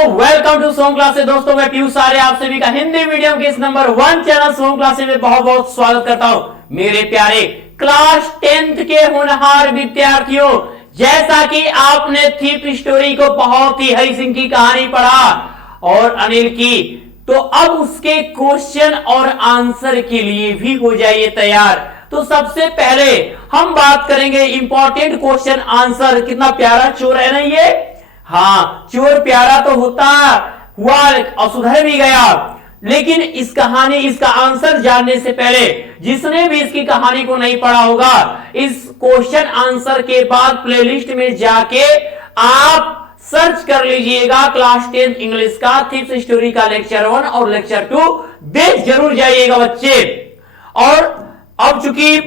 Welcome to Som classes. दोस्तों मैं पीयूष आर्य आप सभी का हिंदी मीडियम के इस नंबर 1 चैनल सोम क्लासेस में बहुत बहुत स्वागत करता हूं। मेरे प्यारे क्लास 10th के होनहार विद्यार्थियों, जैसा कि आपने थीप स्टोरी को बहुत ही हरि सिंह की कहानी पढ़ा और अनिल की, तो अब उसके क्वेश्चन और आंसर के लिए भी हो जाइए तैयार। तो सबसे पहले हम बात करेंगे इंपॉर्टेंट क्वेश्चन आंसर। कितना प्यारा चोर है ना ये। हाँ, चोर प्यारा तो होता हुआ और सुधर भी गया, लेकिन इस कहानी इसका आंसर जानने से पहले जिसने भी इसकी कहानी को नहीं पढ़ा होगा, इस क्वेश्चन आंसर के बाद प्लेलिस्ट में जाके आप सर्च कर लीजिएगा क्लास 10 इंग्लिश का थीप स्टोरी का लेक्चर 1 और लेक्चर 2 देख जरूर जाइएगा बच्चे। और अब चूंकि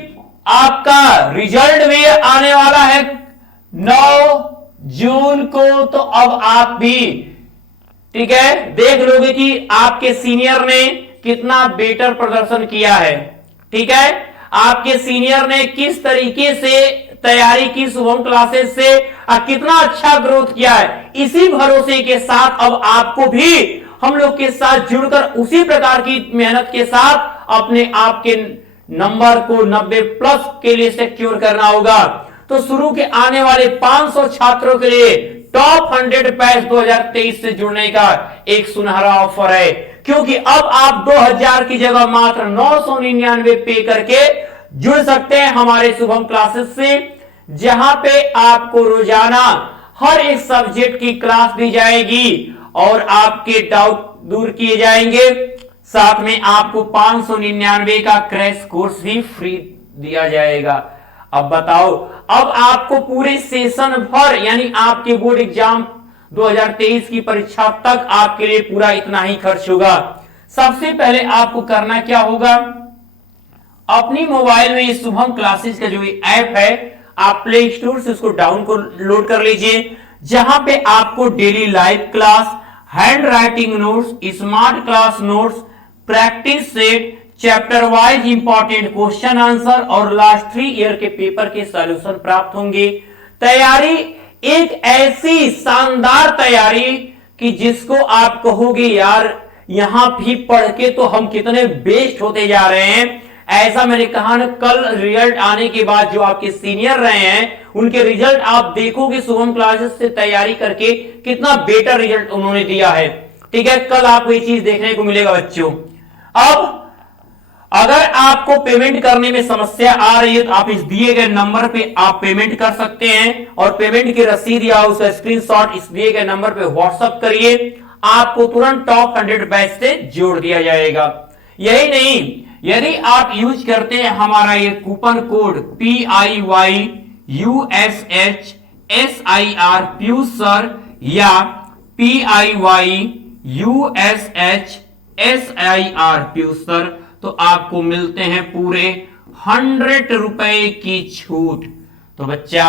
आपका रिजल्ट भी आने वाला है 9 जून को, तो अब आप भी ठीक है देख लोगे कि आपके सीनियर ने कितना बेटर प्रदर्शन किया है। ठीक है, आपके सीनियर ने किस तरीके से तैयारी की शुभम क्लासेस से और कितना अच्छा ग्रोथ किया है। इसी भरोसे के साथ अब आपको भी हम लोग के साथ जुड़कर उसी प्रकार की मेहनत के साथ अपने आप के नंबर को 90 प्लस के लिए सिक्योर करना होगा। तो शुरू के आने वाले 500 छात्रों के लिए टॉप 100 बैच 2023 से जुड़ने का एक सुनहरा ऑफर है, क्योंकि अब आप 2000 की जगह मात्र 999 पे करके जुड़ सकते हैं हमारे शुभम क्लासेस से, जहां पे आपको रोजाना हर एक सब्जेक्ट की क्लास दी जाएगी और आपके डाउट दूर किए जाएंगे। साथ में आपको 599 का क्रैश कोर्स भी फ्री दिया जाएगा। अब बताओ, अब आपको पूरे सेशन भर यानी आपके बोर्ड एग्जाम 2023 की परीक्षा तक आपके लिए पूरा इतना ही खर्च होगा। सबसे पहले आपको करना क्या होगा, अपनी मोबाइल में ये शुभम क्लासेस का जो ऐप है आप प्ले स्टोर से उसको डाउनलोड कर लीजिए, जहां पे आपको daily live class, hand writing notes, smart class notes, practice set, chapter wise important question answer और लास्ट 3 ईयर के पेपर के सॉल्यूशन प्राप्त होंगे। तैयारी एक ऐसी शानदार तैयारी कि जिसको आप कहोगे यार यहां भी पढ़ के तो हम कितने बेस्ट होते जा रहे हैं। ऐसा मैंने कहा ना, कल रिजल्ट आने के बाद जो आपके सीनियर रहे हैं उनके रिजल्ट आप देखोगे शुभम क्लासेस से तैयारी करके कितना बेटर रिजल्ट उन्होंने दिया है। ठीक है, कल आपको ये चीज देखने को मिलेगा बच्चों। अब अगर आपको पेमेंट करने में समस्या आ रही है तो आप इस दिए गए नंबर पे आप पेमेंट कर सकते हैं और पेमेंट की रसीद या उसका स्क्रीनशॉट इस दिए गए नंबर पे व्हाट्सएप करिए, आपको तुरंत टॉप 100 बैच से जोड़ दिया जाएगा। यही नहीं, यदि आप यूज करते हैं हमारा ये coupon code PIYUSHSIR Piyush sir या PIYUSHSIR पीयूष सर, तो आपको मिलते हैं पूरे 100 रुपए की छूट। तो बच्चा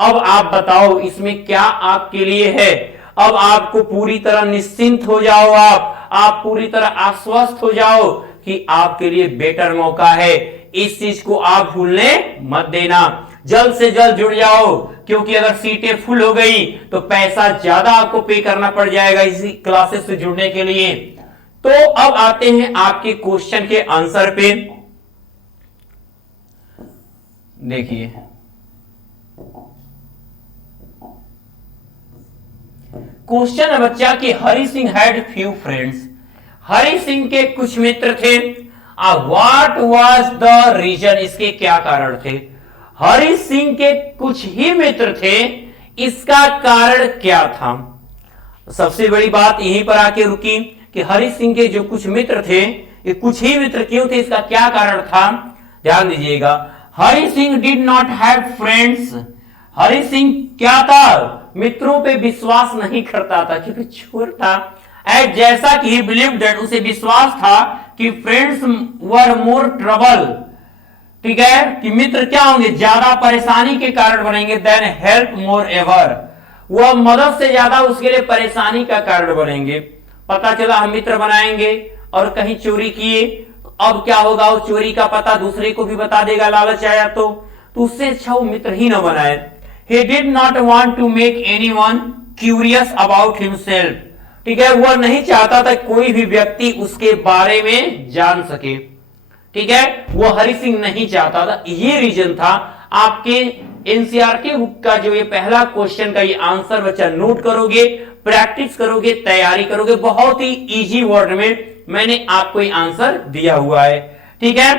अब आप बताओ इसमें क्या आपके लिए है। अब आपको पूरी तरह निश्चिंत हो जाओ, आप पूरी तरह आश्वस्त हो जाओ कि आपके लिए बेटर मौका है। इस चीज को आप भूलने मत देना, जल्द से जल्द जुड़ जाओ, क्योंकि अगर सीटें फुल हो गई तो पैसा ज्यादा आपको पे करना पड़ जाएगा इसी क्लासेस से जुड़ने के लिए। तो अब आते हैं आपके क्वेश्चन के आंसर पे। देखिए, क्वेश्चन है बच्चा कि Hari Singh had few friends. Hari Singh के कुछ मित्र थे। व्हाट वाज द रीजन, इसके क्या कारण थे। हरि सिंह के कुछ ही मित्र थे, इसका कारण क्या था। सबसे बड़ी बात यहीं पर आके रुकी कि हरि सिंह के जो कुछ मित्र थे, ये कुछ ही मित्र क्यों थे, इसका क्या कारण था। ध्यान दीजिएगा, Hari Singh did not have friends. Hari Singh क्या था, मित्रों पे विश्वास नहीं करता था क्योंकि चोर था। एज जैसा कि ही बिलीव्ड दैट, उसे विश्वास था कि फ्रेंड्स वर मोर ट्रबल। ठीक है, कि मित्र क्या होंगे, ज्यादा परेशानी के कारण बनेंगे, देन हेल्प मोर एवर, वह मदद से ज्यादा उसके लिए परेशानी का कारण बनेंगे। पता चला हम मित्र बनाएंगे और कहीं चोरी किए, अब क्या होगा, वो चोरी का पता दूसरे को भी बता देगा, लालच आया तो उससे अच्छा वो मित्र ही न बनाए। He did not want to make anyone curious about himself. ठीक है, वह नहीं चाहता था कोई भी व्यक्ति उसके बारे में जान सके। ठीक है, वो हरि सिंह नहीं चाहता था, ये रीजन था। आपके एनसीईआरटी बुक का जो ये पहला क्वेश्चन का ये आंसर बच्चा नोट करोगे, प्रैक्टिस करोगे, तैयारी करोगे, बहुत ही इजी वर्ड में मैंने आपको ये आंसर दिया हुआ है। ठीक है,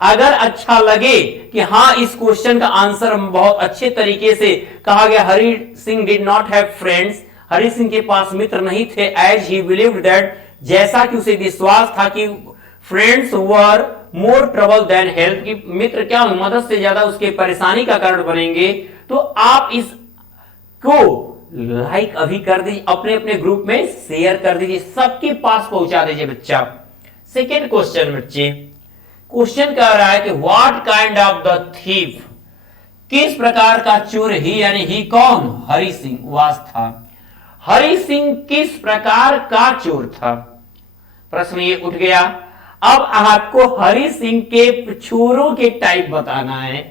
अगर अच्छा लगे कि हाँ इस क्वेश्चन का आंसर बहुत अच्छे तरीके से कहा गया, Hari Singh did not have friends, Hari Singh के पास मित्र नहीं थे, एज ही बिलीव्ड दैट, जैसा कि उसे विश्वास था कि friends were more trouble than help, कि मित्र क्या मदद से ज्यादा उसके परेशानी का कारण बनेंगे। तो आप इस को लाइक अभी कर दीजिए, अपने अपने ग्रुप में शेयर कर दीजिए, सबके पास पहुंचा दीजिए बच्चा। सेकेंड क्वेश्चन बच्चे, क्वेश्चन कह रहा है कि what kind of the thief, किस प्रकार का चोर ही, यानी ही कौन, हरि सिंह वास था। हरि सिंह किस प्रकार का चोर था, प्रश्न ये उठ गया। अब आपको हरि सिंह के चोरों के टाइप बताना है।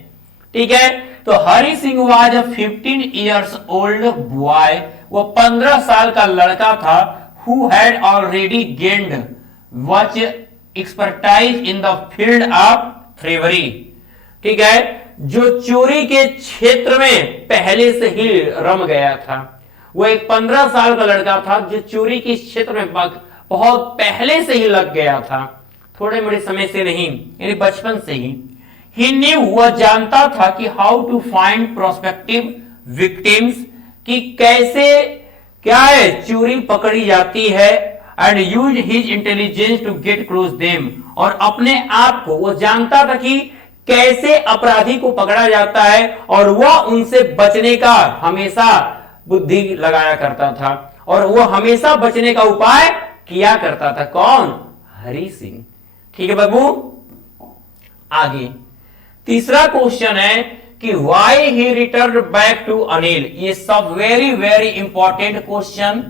ठीक है, तो Hari Singh was 15 years old boy, वो 15 साल का लड़का था, who had already gained which expertise in the field of thievery. ठीक है, जो चोरी के क्षेत्र में पहले से ही रम गया था। वो एक 15 साल का लड़का था जो चोरी के क्षेत्र में बहुत पहले से ही लग गया था, थोड़े बड़े समय से नहीं, यानी बचपन से ही। He knew, वह जानता था कि how to find prospective victims, कि कैसे क्या है चोरी पकड़ी जाती है, and use his intelligence to get close them, और अपने आप को वो जानता था कि कैसे अपराधी को पकड़ा जाता है, और वह उनसे बचने का हमेशा बुद्धि लगाया करता था, और वह हमेशा बचने का उपाय किया करता था। कौन, हरि सिंह। ठीक है बाबू, आगे तीसरा क्वेश्चन है कि why he return back to Anil, ये सब वेरी वेरी इंपॉर्टेंट क्वेश्चन।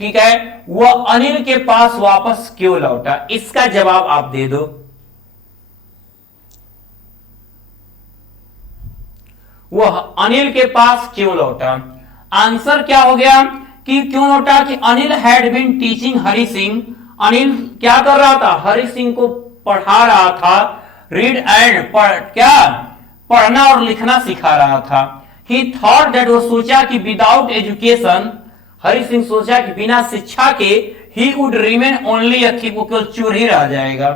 ठीक है, वह अनिल के पास वापस क्यों लौटा, इसका जवाब आप दे दो। वह अनिल के पास क्यों लौटा, आंसर क्या हो गया कि क्यों लौटा, कि Anil had been teaching Hari Singh, Anil क्या कर रहा था, हरि सिंह को पढ़ा रहा था, रीड एंड पढ़ना और लिखना सिखा रहा था। ही थॉट दैट, वो सोचा कि विदाउट एजुकेशन, हरि सिंह सोचा कि बिना शिक्षा के he would remain only a thief, वो केवल चोर ही रह जाएगा।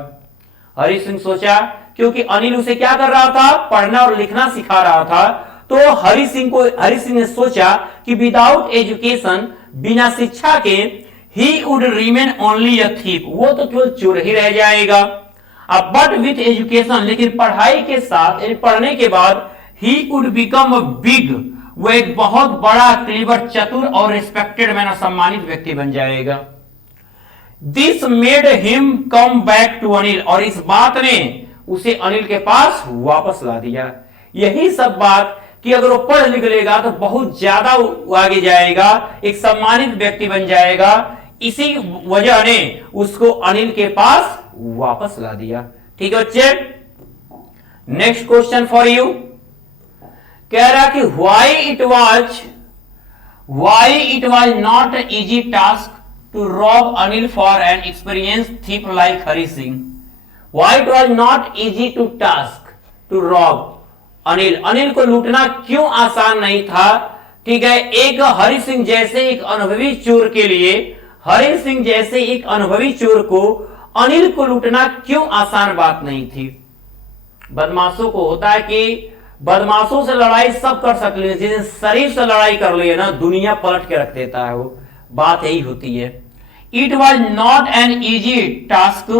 हरि सिंह सोचा, क्योंकि अनिल उसे क्या कर रहा था, पढ़ना और लिखना सिखा रहा था, तो हरि सिंह ने सोचा कि विदाउट एजुकेशन, बिना शिक्षा के, he would remain only a thief, वो तो केवल चोर ही रह जाएगा। अब बट विथ एजुकेशन, लेकिन पढ़ाई के साथ, यानी पढ़ने के बाद, he would become a big, वो एक बहुत बड़ा, क्लेवर, चतुर और रिस्पेक्टेड मैन, सम्मानित व्यक्ति बन जाएगा। This made him come back to Anil, और इस बात ने उसे अनिल के पास वापस ला दिया। यही सब बात कि अगर वो पढ़ लिख लेगा तो बहुत ज्यादा आगे जाएगा, एक सम्मानित व्यक्ति बन जाएगा, इसी वजह ने उसको अनिल के पास वापस ला दिया। ठीक है बच्चे, नेक्स्ट क्वेश्चन फॉर यू, कह रहा कि why it was not easy task to rob Anil for an experience thief like Hari Singh. Why it was not easy to task to rob Anil, Anil को लूटना क्यों आसान नहीं था। ठीक है, एक हरि सिंह जैसे एक अनुभवी चोर के लिए, हरि सिंह जैसे एक अनुभवी चोर को अनिल को लूटना क्यों आसान बात नहीं थी। बदमाशों को होता है कि बदमाशों से लड़ाई सब कर सकते हैं, जिस शरीफ से लड़ाई कर लिए ना, दुनिया पलट के रख देता है, वो बात यही होती है। It was not an easy task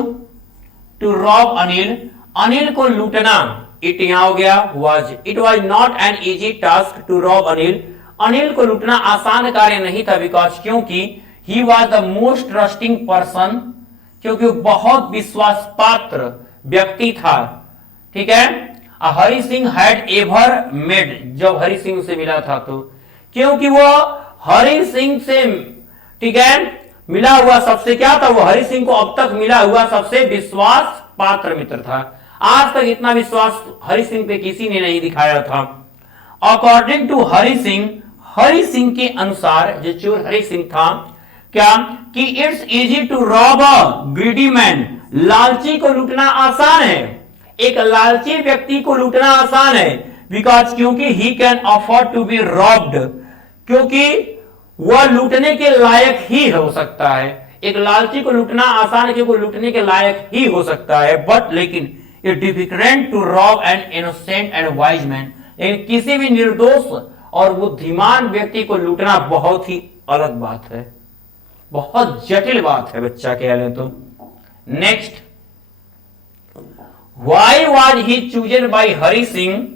to rob Anil, Anil को लूटना, इट यहां हो गया was, it was not an easy task to rob Anil, Anil को लूटना आसान कार्य नहीं था, बिकॉज क्योंकि he was the most trusting person, क्योंकि वो बहुत विश्वास पात्र व्यक्ति था। ठीक है, Hari Singh had ever made, जब हरि सिंह से मिला था तो, क्योंकि वो हरि सिंह से, ठीक है, मिला हुआ सबसे क्या था, वो हरि सिंह को अब तक मिला हुआ सबसे विश्वास पात्र मित्र था। आज तक इतना विश्वास हरि सिंह पे किसी ने नहीं दिखाया था। अकॉर्डिंग टू हरि सिंह के अनुसार, जो चोर हरि सिंह था, क्या कि it's easy to rob a greedy man, लालची को लूटना आसान है, एक लालची व्यक्ति को लूटना आसान है, बिकॉज क्योंकि he can afford to be robbed, क्योंकि वह लूटने के लायक ही हो सकता है। एक लालची को लूटना आसान है क्योंकि वो लूटने के लायक ही हो सकता है, बट लेकिन it difficult to rob an innocent and wise man, लेकिन किसी भी निर्दोष और बुद्धिमान व्यक्ति को लूटना बहुत ही अलग बात है, बहुत जटिल बात है बच्चा कह ले तो। Next, why was he chosen by Hari Singh,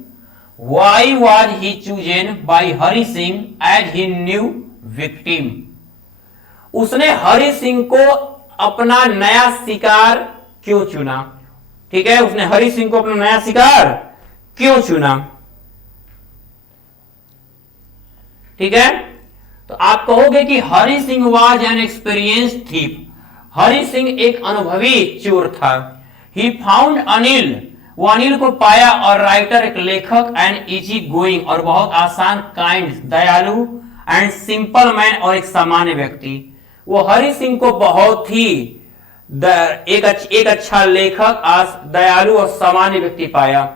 why was he chosen by Hari Singh as he new victim, उसने हरि सिंह को अपना नया शिकार क्यों चुना? ठीक है, उसने हरि सिंह को अपना नया शिकार क्यों चुना? ठीक है, तो आप कहोगे कि Hari Singh was an experienced thief, Hari Singh एक अनुभवी चोर था। ही फाउंड अनिल, वो अनिल को पाया, और राइटर एक लेखक, एंड इजी गोइंग और बहुत आसान, काइंड दयालु, एंड सिंपल मैन और एक सामान्य व्यक्ति। वो हरि सिंह को बहुत ही एक अच्छा लेखक, दयालु और सामान्य व्यक्ति पाया।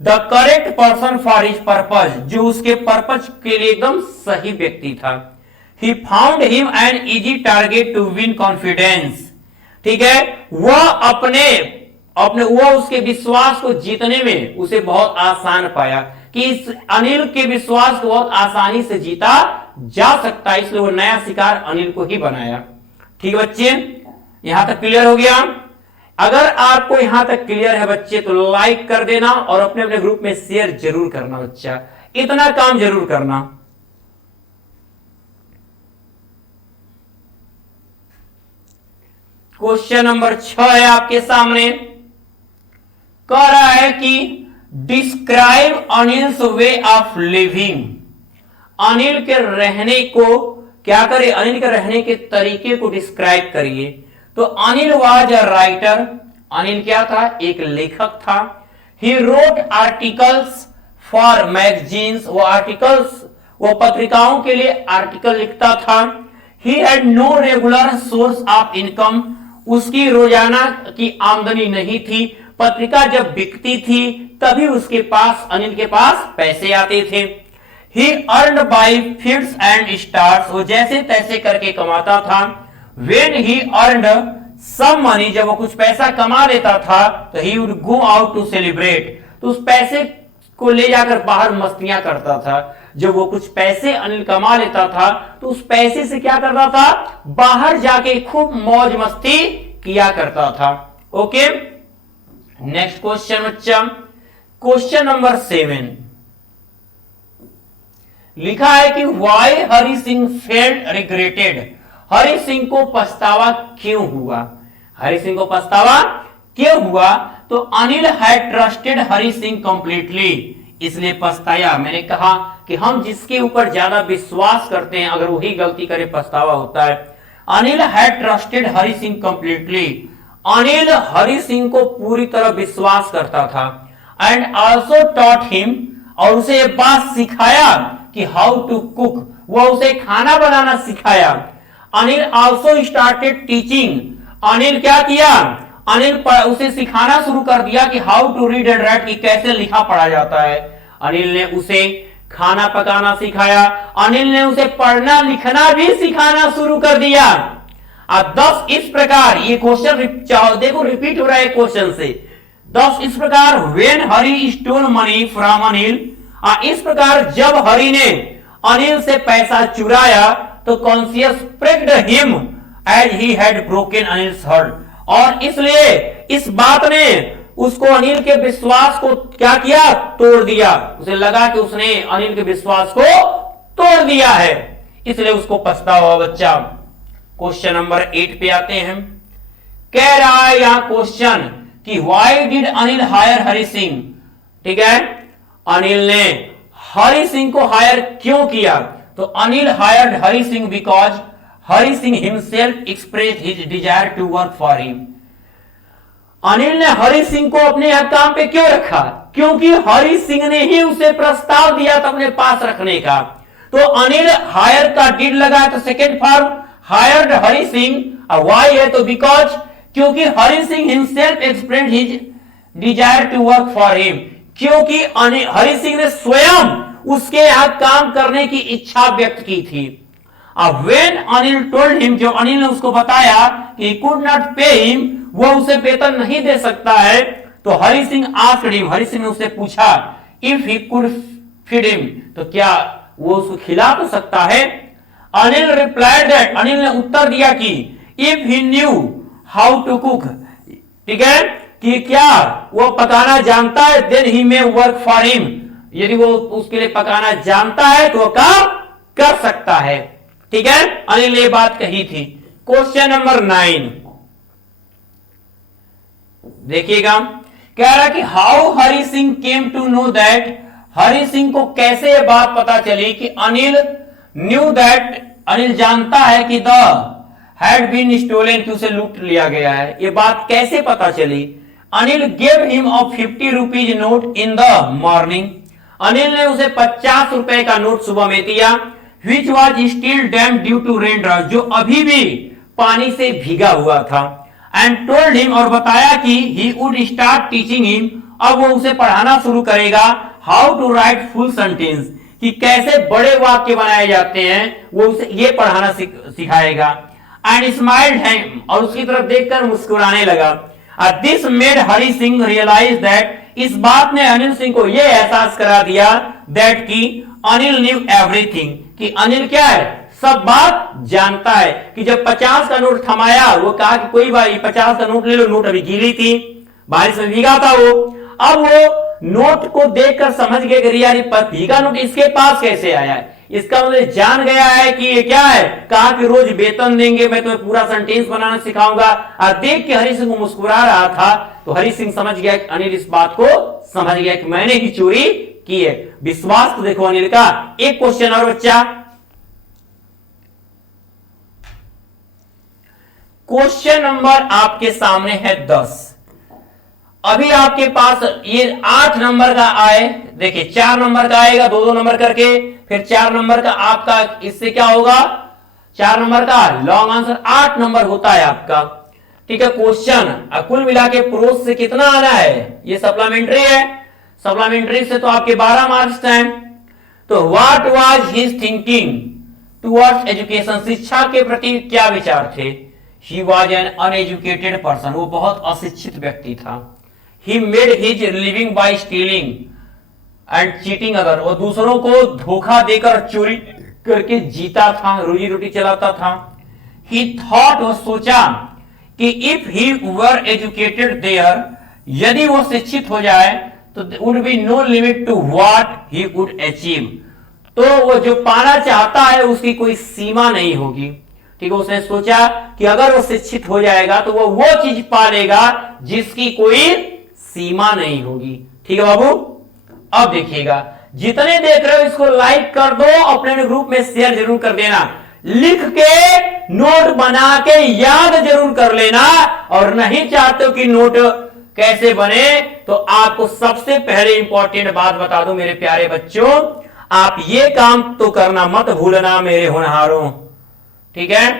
The correct person for his purpose, जो उसके पर्पज के लिए एकदम सही व्यक्ति था। He found him an easy target to win confidence, ठीक है, वह अपने वो उसके विश्वास को जीतने में उसे बहुत आसान पाया कि इस अनिल के विश्वास को बहुत आसानी से जीता जा सकता है, इसलिए वो नया शिकार अनिल को ही बनाया। ठीक बच्चे, यहां तक क्लियर हो गया? अगर आपको यहां तक क्लियर है बच्चे तो लाइक कर देना और अपने अपने ग्रुप में शेयर जरूर करना बच्चा, इतना काम जरूर करना। क्वेश्चन नंबर 6 है आपके सामने, कह रहा है कि describe Anil's way of living, Anil के रहने को क्या करे, अनिल के रहने के तरीके को डिस्क्राइब करिए। तो Anil was a writer, Anil क्या था, एक लेखक था। He wrote articles for magazines, वो आर्टिकल्स, वो पत्रिकाओं के लिए आर्टिकल लिखता था। He had no regular source of income, उसकी रोजाना की आमदनी नहीं थी, पत्रिका जब बिकती थी तभी उसके पास, अनिल के पास पैसे आते थे। He earned by fits and starts, वो जैसे तैसे करके कमाता था। When he earned some money, जब वो कुछ पैसा कमा लेता था तो he would go out to celebrate, तो उस पैसे को ले जाकर बाहर मस्तियां करता था। जब वो कुछ पैसे अनिल कमा लेता था तो उस पैसे से क्या करता था, बाहर जाके खूब मौज मस्ती किया करता था। ओके, नेक्स्ट क्वेश्चन बच्चा, क्वेश्चन नंबर 7 लिखा है कि why Hari Singh failed regretted, Hari Singh को पछतावा क्यों हुआ, हरि सिंह को पछतावा क्यों हुआ? तो Anil had trusted Hari Singh completely, इसलिए पछताया। मैंने कहा कि हम जिसके ऊपर ज्यादा विश्वास करते हैं अगर वही गलती करे पछतावा होता है। Anil had trusted Hari Singh completely, Anil Hari Singh को पूरी तरह विश्वास करता था। एंड ऑल्सो टॉट हिम, और उसे ये बात सिखाया कि हाउ टू कुक, वह उसे खाना बनाना सिखाया। Anil also started teaching, Anil क्या किया, अनिल उसे सिखाना शुरू कर दिया कि how to read and write, कि कैसे लिखा पढ़ा जाता है। अनिल ने उसे खाना पकाना सिखाया, अनिल ने उसे पढ़ना लिखना भी सिखाना शुरू कर दिया। दस इस प्रकार, ये क्वेश्चन देखो रिपीट हो रहा है क्वेश्चन से, 10 इस प्रकार when Hari stole money from Anil, इस प्रकार जब हरि ने अनिल से पैसा चुराया तो conscience pricked him as he had broken Anil's heart, और इसलिए इस बात ने उसको अनिल के विश्वास को क्या किया, तोड़ दिया। उसे लगा कि उसने अनिल के विश्वास को तोड़ दिया है, इसलिए उसको पछतावा हुआ बच्चा। क्वेश्चन नंबर 8 पे आते हैं, कह रहा है यहां क्वेश्चन कि why did Anil hire Hari Singh, ठीक है, अनिल ने हरि सिंह को हायर क्यों किया? तो Anil hired Hari Singh because Hari Singh himself express his desire to work for him, अनिल ने हरि सिंह को अपने यहां काम पे क्यों रखा? क्योंकि हरि सिंह ने ही उसे प्रस्ताव दिया था अपने पास रखने का। तो अनिल हायर का डिड लगा तो second form, hired Hari Singh. Why है तो बिकॉज, क्योंकि Hari Singh himself expressed his desire to work for him, क्योंकि हरि सिंह ने स्वयं उसके यहां काम करने की इच्छा व्यक्त की थी। अब व्हेन अनिल टोल्ड हिम, जो अनिल ने उसको बताया कि कुड नॉट पे हिम, वो उसे वेतन नहीं दे सकता है, तो हरि सिंह आस्क्ड हिम, हरि सिंह ने उससे पूछा if he could feed him, तो क्या वो उसको खिला तो सकता है। अनिल रिप्लाइड दैट, अनिल ने उत्तर दिया कि if he knew how to cook, ठीक है, कि क्या वो पकाना जानता है, then he may work for him, यदि वो उसके लिए पकाना जानता है तो वो काम कर सकता है। ठीक है, अनिल ने ये बात कही थी। क्वेश्चन नंबर 9 देखिएगा, कह रहा कि how Hari Singh came to know that, Hari Singh को कैसे ये बात पता चली कि अनिल न्यू दैट, अनिल जानता है कि द हैड बीन स्टोलन, कि उसे लूट लिया गया है, ये बात कैसे पता चली। Anil gave him off 50 rupees note in the morning, Anil ने उसे 50 रुपए का नोट सुबह में दिया, which was still damp due to rain drop, जो अभी भी पानी से भीगा हुआ था, एंड टोल्ड हिम, और बताया कि he would start teaching him, अब वो उसे पढ़ाना शुरू करेगा, how to write full sentence, कि कैसे बड़े वाक्य बनाए जाते हैं, वो उसे ये पढ़ाना सिखाएगा। एंड स्माइल्ड हिम, और उसकी तरफ देखकर मुस्कुराने लगा। This made Hari Singh realize that, इस बात ने अनिल सिंह को यह एहसास करा दिया दैट कि अनिल न्यू एवरीथिंग, कि अनिल क्या है, सब बात जानता है। कि जब 50 का नोट थमाया, वो कहा कि कोई भाई 50 का नोट ले लो, नोट अभी गीली थी, बारिश में भीगा था वो, अब वो नोट को देखकर समझ गए कि यार भीगा नोट इसके पास कैसे आया है, इसका मतलब जान गया है कि ये क्या है, कहा कि रोज वेतन देंगे, मैं तुम्हें पूरा सेंटेंस बनाना सिखाऊंगा। और देख के हरि सिंह को मुस्कुरा रहा था, तो हरि सिंह समझ गया कि अनिल इस बात को समझ गया कि मैंने ही चोरी की है। विश्वास तो देखो अनिल का। एक क्वेश्चन और बच्चा, क्वेश्चन नंबर आपके सामने है 10। अभी आपके पास ये 8 नंबर का आए, देखिए 4 नंबर का आएगा 2-2 नंबर करके, फिर 4 नंबर का आपका, इससे क्या होगा 4 नंबर का लॉन्ग आंसर 8 नंबर होता है आपका। ठीक है, क्वेश्चन कुल मिला के प्रोस से कितना आना है, ये सप्लीमेंट्री है, सप्लीमेंट्री से तो आपके 12 मार्क्स हैं। तो what was his thinking towards education, शिक्षा के प्रति क्या विचार थे। He was an uneducated person, वो बहुत अशिक्षित व्यक्ति था। He made his living by stealing and cheating other, वो दूसरों को धोखा देकर चोरी करके जीता था, रोजी रोटी चलाता था। ही थॉट, वो सोचा कि if he were educated there, यदि वो शिक्षित हो जाए तो would be no limit to what he would achieve, तो वो जो पाना चाहता है उसकी कोई सीमा नहीं होगी। ठीक है, उसने सोचा कि अगर वो शिक्षित हो जाएगा तो वो चीज पा लेगा जिसकी कोई सीमा नहीं होगी। ठीक है बाबू, अब देखिएगा, जितने देख रहे हो इसको लाइक कर दो, अपने ग्रुप में शेयर जरूर कर देना, लिख के नोट बना के याद जरूर कर लेना। और नहीं चाहते हो कि नोट कैसे बने, तो आपको सबसे पहले इंपॉर्टेंट बात बता दूं मेरे प्यारे बच्चों, आप ये काम तो करना मत भूलना मेरे होनहारों। ठीक है,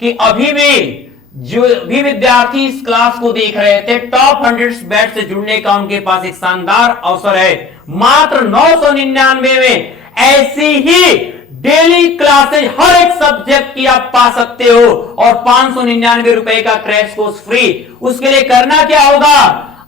कि अभी भी जो भी विद्यार्थी इस क्लास को देख रहे थे, टॉप 100 बैच से जुड़ने का उनके पास एक शानदार अवसर है। मात्र 999 में ऐसी ही डेली क्लासेज हर एक सब्जेक्ट की आप पा सकते हो, और 599 रुपए का क्रैश कोर्स फ्री। उसके लिए करना क्या होगा,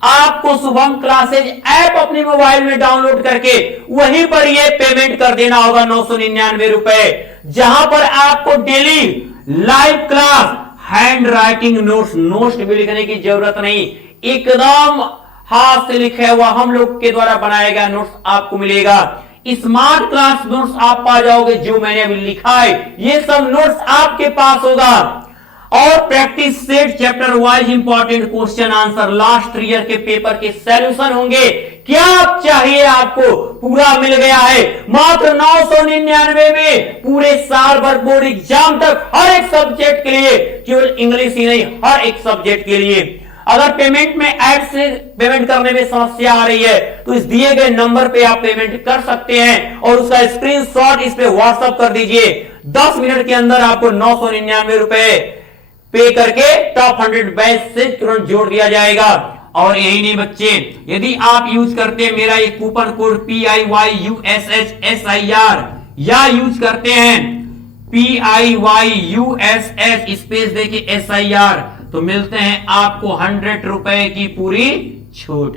आपको शुभम क्लासेज ऐप अपनी मोबाइल में डाउनलोड करके वहीं पर ये पेमेंट कर देना होगा 999 रुपए, जहां पर आपको daily live class, hand writing notes भी लिखने की जरूरत नहीं, एकदम हाथ से लिखा हुआ हम लोग के द्वारा बनाया गया नोट्स आपको मिलेगा। स्मार्ट क्लास नोट्स आप पा जाओगे, जो मैंने अभी लिखा है ये सब नोट्स आपके पास होगा। और practice set chapter wise important question answer, last year के पेपर के सॉल्यूशन होंगे। क्या चाहिए आपको, पूरा मिल गया है मात्र 999 में, पूरे साल भर बोर्ड एग्जाम तक हर एक सब्जेक्ट के लिए, केवल इंग्लिश ही नहीं हर एक सब्जेक्ट के लिए। अगर पेमेंट में ऐड से पेमेंट करने में समस्या आ रही है तो इस दिए गए नंबर पे आप पेमेंट कर सकते हैं, और उसका स्क्रीनशॉट इस पे व्हाट्सएप कर दीजिए। 10 मिनट के अंदर आपको 999 रुपए पे करके टॉप 100 बैच से तुरंत जोड़ दिया जाएगा। और यही नहीं बच्चे, यदि आप यूज करते हैं मेरा ये कूपन कोड PIYUSHSIR या यूज करते हैं PIYUSH स्पेस देखिए SIR, तो मिलते हैं आपको 100 रुपए की पूरी छूट।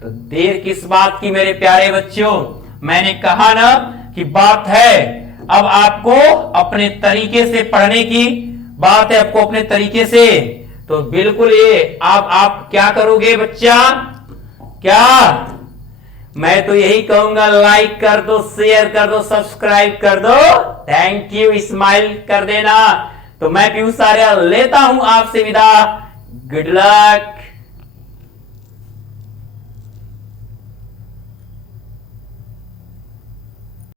तो देर किस बात की मेरे प्यारे बच्चों, मैंने कहा ना कि बात है अब आपको अपने तरीके से पढ़ने की, बात है आपको अपने तरीके से। तो बिल्कुल ये आप क्या करोगे बच्चा, क्या मैं तो यही कहूंगा, लाइक कर दो, शेयर कर दो, सब्सक्राइब कर दो, थैंक यू, स्माइल कर देना। तो मैं पीयूष आर्य लेता हूं आपसे विदा, गुड लक।